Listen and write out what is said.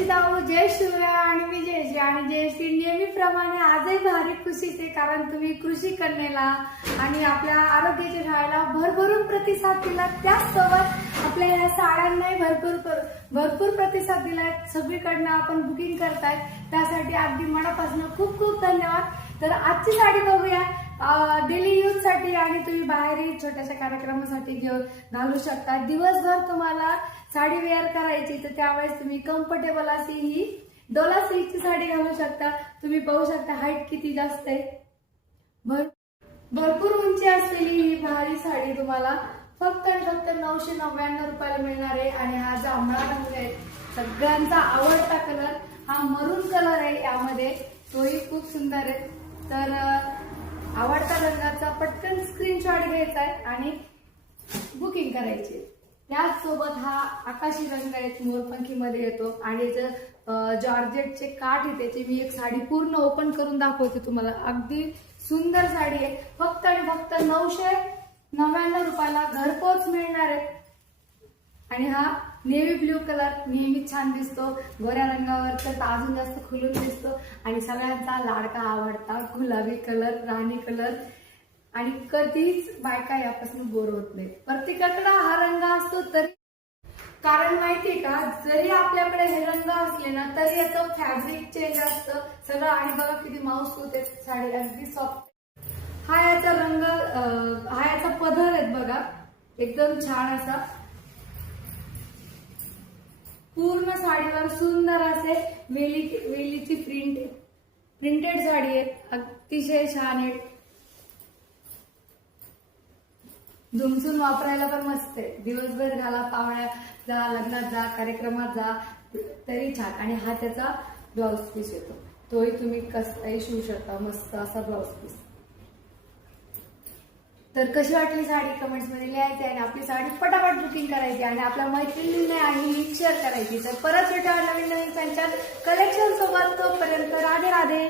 जिजाऊ, जय शिवराय. आणि मी जयश्री. आणि जयश्री नेहमीप्रमाणे आजही भारी खुशीच आहे, कारण तुम्ही कृषी कन्येला आणि आपल्या आरोग्याच्या शाळेला भरभरून प्रतिसाद दिला. त्याचसोबत आपल्या या साड्यांनाही भरपूर प्रतिसाद दिलाय. सगळीकडनं आपण बुकिंग करताय, त्यासाठी अगदी मनापासून खूप खूप धन्यवाद. तर आजची साडी बघूया. डेली यूज साठी आणि तुम्ही बाहेरही छोट्याशा कार्यक्रमासाठी घालू शकता. दिवसभर तुम्हाला साडी वेअर करायची तर त्यावेळेस तुम्ही कम्फर्टेबल अशी ही डोला सिल्कची साडी घालू शकता. तुम्ही पाहू शकता हाईट किती जास्त आहे. भरपूर उंची असलेली ही भारी साडी तुम्हाला फक्त आणि फक्त 999 रुपयाला मिळणार आहे. आणि हा जांभळा रंग आहे, सगळ्यांचा आवडता कलर. हा मरून कलर आहे, यामध्ये तोही खूप सुंदर आहे. तर आवडता रंगाचा पटकन स्क्रीनशॉट घ्यायचा आहे आणि बुकिंग करायची. त्याचसोबत हा आकाशी रंग आहे, मोरपंखी मध्ये येतो. आणि जॉर्जेटचे काठ आहे त्याची. मी एक साडी पूर्ण ओपन करून दाखवते तुम्हाला. अगदी सुंदर साडी आहे. फक्त आणि फक्त 999 रुपयाला घरपोच मिळणार आहे. आणि हा नेव्ही ब्ल्यू कलर नेहमी छान दिसतो. गोऱ्या रंगावर तर अजून जास्त खुलून दिसतो. आणि सगळ्यांचा लाडका आवडता गुलाबी कलर, राणी कलर. आणि कधीच बायका यापासून बोर होत नाही. प्रत्येकाकडे हा रंग असतो, तरी कारण माहितीये का, जरी आपल्याकडे हे रंग असले ना तरी याचं फॅब्रिक चेंज असतं सगळं. आणि बघा किती माऊस होते साडी, अगदी सॉफ्ट. हा याचा रंग, हा याचा पदर आहे बघा, एकदम छान असा. पूर्ण साडीवर सुंदर असे वेलीची प्रिंटेड साडी आहे, अतिशय छान आहे. झुमझुम वापरायला पण मस्त आहे. दिवसभर घाला, पाहुण्यात जा, लग्नात जा, कार्यक्रमात जा, तरी छान. आणि हा त्याचा ब्लाउज पीस येतो, तोही तुम्ही कसंही शिवू शकता. मस्त असा ब्लाउज पीस. तर कशी वाटली साडी कमेंट्स मध्ये लिहायची. आणि आपली साडी पटापट बुकिंग करायची आणि आपल्या मैत्रिणींना आणि लिंक शेअर करायची. तर परत भेटा नवीन त्यांच्या कलेक्शन सोबत. तोपर्यंत राधे राधे.